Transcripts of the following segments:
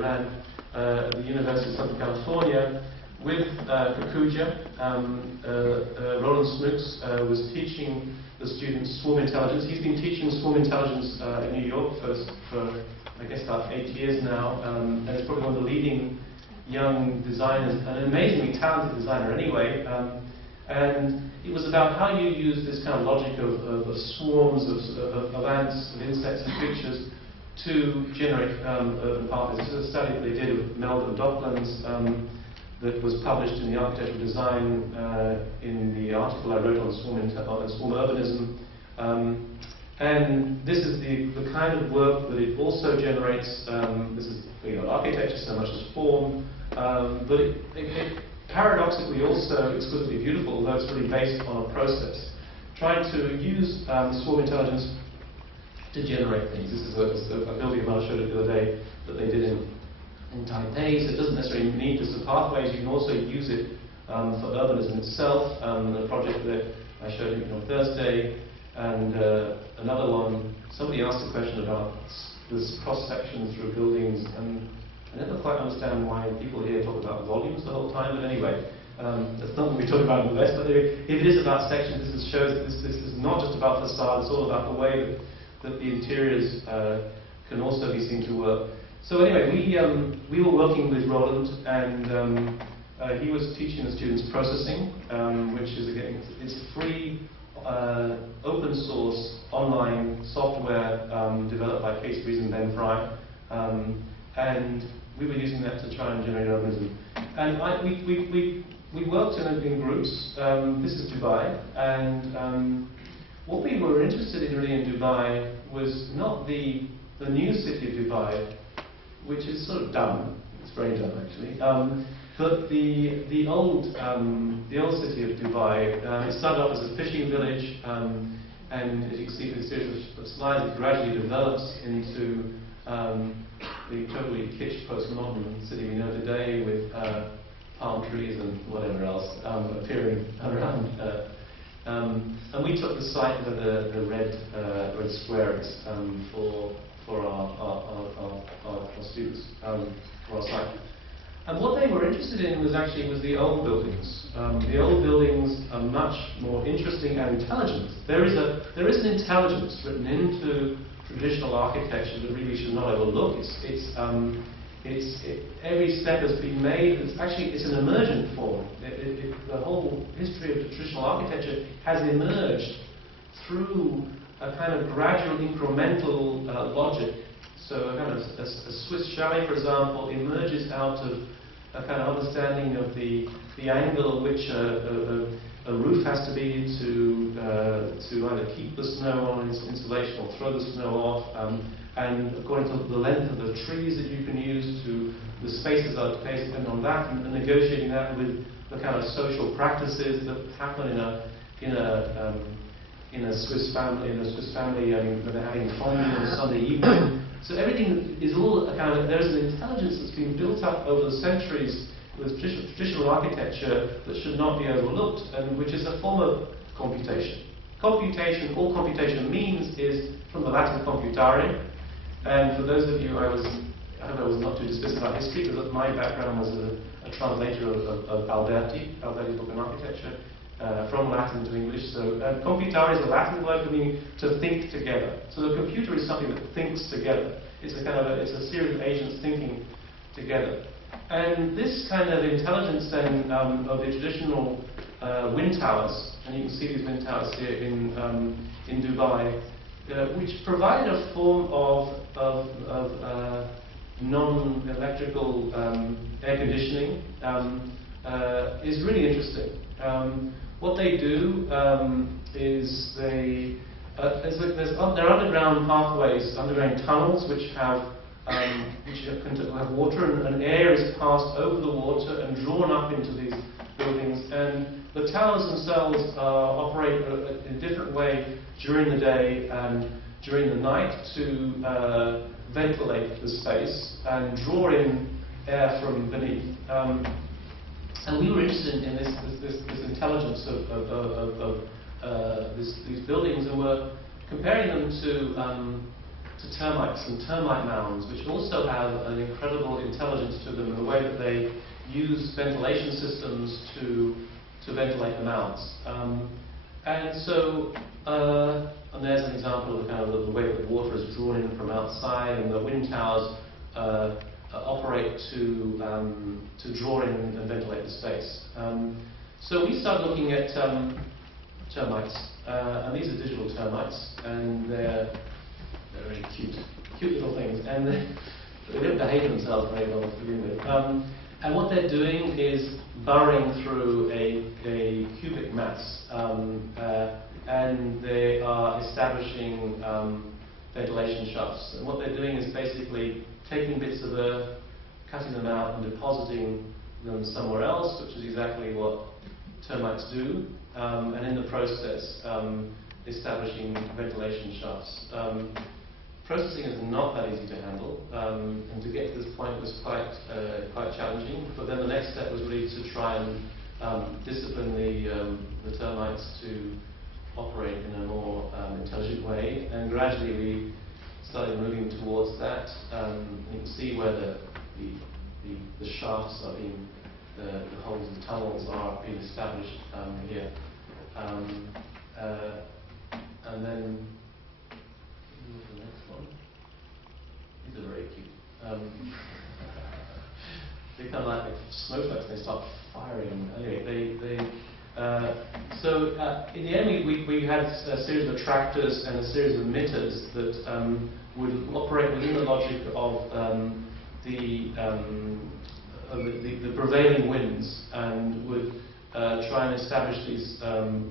ran at the University of Southern California with Cluj. Roland Smooks was teaching the students swarm intelligence. He's been teaching swarm intelligence in New York for I guess about 8 years now, and is probably one of the leading young designers, an amazingly talented designer anyway. And it was about how you use this kind of logic of swarms of ants, of insects and creatures to generate urban pathways. This is a study that they did of Melbourne docklands that was published in the Architectural Design in the article I wrote on swarm urbanism. And this is the kind of work that it also generates. This is architecture so much as form, but it paradoxically also exquisitely beautiful, although it's really based on a process. Trying to use swarm intelligence to generate things. This is a building I showed you the other day that they did in Taipei, so it doesn't necessarily need just the pathways. You can also use it for urbanism itself. The project that I showed you on Thursday. And another one, somebody asked a question about this cross-section through buildings, and I never quite understand why people here talk about volumes the whole time, but anyway, that's not what we talk about in the West, but if it is about sections, this shows that this is not just about facade, it's all about the way that the interiors can also be seen to work. So anyway, we were working with Roland, and he was teaching the students processing, which is, again, it's free, open source online software developed by Kate Breeze and Ben Fry, and we were using that to try and generate urbanism. And we worked in groups. This is Dubai, and what we were interested in really in Dubai was not the new city of Dubai, which is sort of dumb. It's very dumb actually. But the old city of Dubai, it started off as a fishing village, and as you can see from the series of slides, it gradually develops into the totally kitsch postmodern city we know today, with palm trees and whatever else appearing around. And we took the site where the red square is for our students, for our site. And what they were interested in was the old buildings. The old buildings are much more interesting and intelligent. There is an intelligence written into traditional architecture that really should not overlook. Every step has been made. It's an emergent form. The whole history of traditional architecture has emerged through a kind of gradual incremental logic. So a kind of a Swiss chalet, for example, emerges out of a kind of understanding of the angle at which a roof has to be to either keep the snow on its insulation or throw the snow off, and according to the length of the trees that you can use, to the spaces that are placed depending on that, and negotiating that with the kind of social practices that happen in a Swiss family, when they're having fondue on a Sunday evening. So everything is all a kind of, there's an intelligence that's been built up over the centuries with traditional architecture that should not be overlooked, and which is a form of computation. Computation, all computation means is from the Latin computare, and for those of you, I hope I was not too dismissive about history, because my background was a translator of Alberti's book on architecture, from Latin to English. So computare is a Latin word for meaning to think together. So the computer is something that thinks together. It's a series of agents thinking together. And this kind of intelligence then of the traditional wind towers, and you can see these wind towers here in Dubai, which provide a form of non-electrical air conditioning, is really interesting. What they do is there are underground pathways, underground tunnels which have water, and air is passed over the water and drawn up into these buildings. And the towers themselves operate in a different way during the day and during the night to ventilate the space and draw in air from beneath. And we were interested in this intelligence of these buildings, and were comparing them to termites and termite mounds, which also have an incredible intelligence to them in the way that they use ventilation systems to ventilate the mounds. And so, and there's an example of kind of the way that the water is drawn in from outside, and the wind towers operate to draw in and ventilate the space. So we started looking at termites, and these are digital termites, and they're very cute little things, and they don't behave themselves very well to begin with. And what they're doing is burrowing through a cubic mass, and they are establishing ventilation shafts. And what they're doing is basically taking bits of earth, cutting them out, and depositing them somewhere else, which is exactly what termites do, and in the process establishing ventilation shafts. Processing is not that easy to handle, and to get to this point was quite challenging. But then the next step was really to try and discipline the termites to operate in a more intelligent way. And gradually we started moving towards that. You can see where the shafts are being, the holes and tunnels are being established here, and then. The next one. These are very cute. They kind of like snowflakes. They start firing. Anyway, so in the end, we had a series of attractors and a series of emitters that would operate within the logic of the prevailing winds, and would try and establish these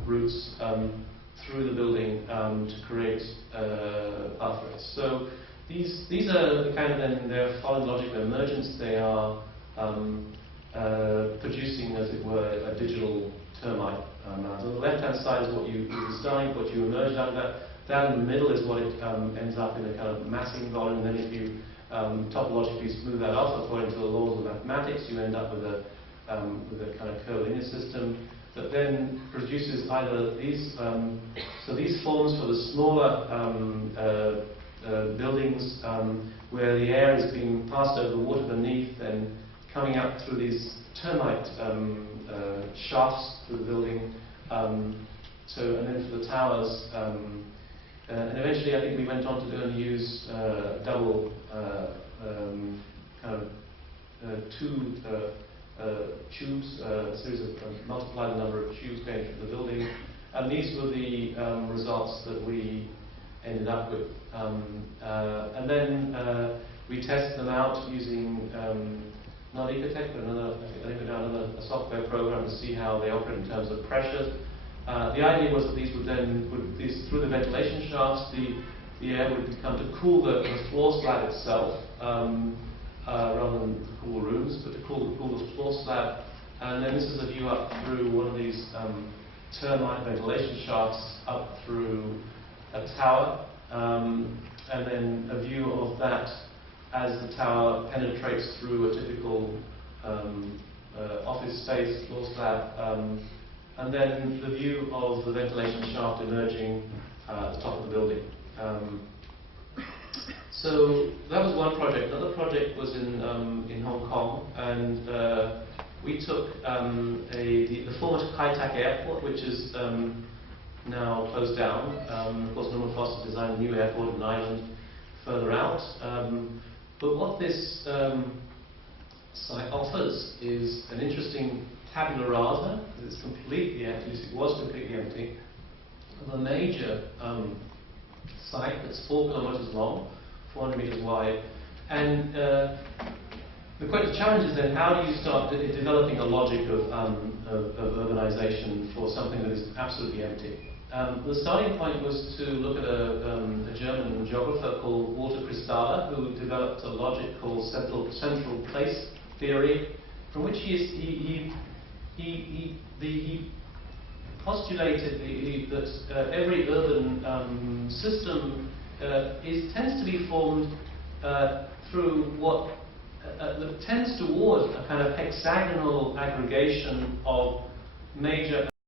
routes through the building to create pathways. So these are the kind of, they're following the logic of emergence. They are producing, as it were, a digital termite mound. On the left-hand side is what you design, what you emerge out of that. That in the middle is what it ends up in a kind of massing volume. And then if you topologically smooth that off according to the laws of mathematics, you end up with a kind of curvilinear system that then produces either these, so these forms for the smaller buildings where the air is being passed over the water beneath and coming up through these termite shafts through the building. And then for the towers, and eventually I think we went on to use double kind of two tubes, a series of multiply the number of tubes going through the building, and these were the results that we ended up with. And then we tested them out using not Ecotech, but another software program to see how they operate in terms of pressure. The idea was that these would then, through the ventilation shafts, the air would come to cool the floor slab itself, rather than to cool rooms, but to cool the floor slab. And then this is a view up through one of these termite ventilation shafts up through a tower, and then a view of that as the tower penetrates through a typical office space floor slab, and then the view of the ventilation shaft emerging at the top of the building. So that was one project. Another project was in Hong Kong, and we took the former Kai Tak Airport, which is now closed down. Of course, Norman Foster designed a new airport in an island further out. But what this site offers is an interesting tabula rasa. It's completely empty. It was completely empty. Of a major site that's 4 kilometers long, 400 meters wide, and the challenge is then how do you start developing a logic of urbanization for something that is absolutely empty? The starting point was to look at a German geographer called Walter Christaller, who developed a logic called central place theory, from which he postulated that every urban system tends to be formed through what that tends towards a kind of hexagonal aggregation of major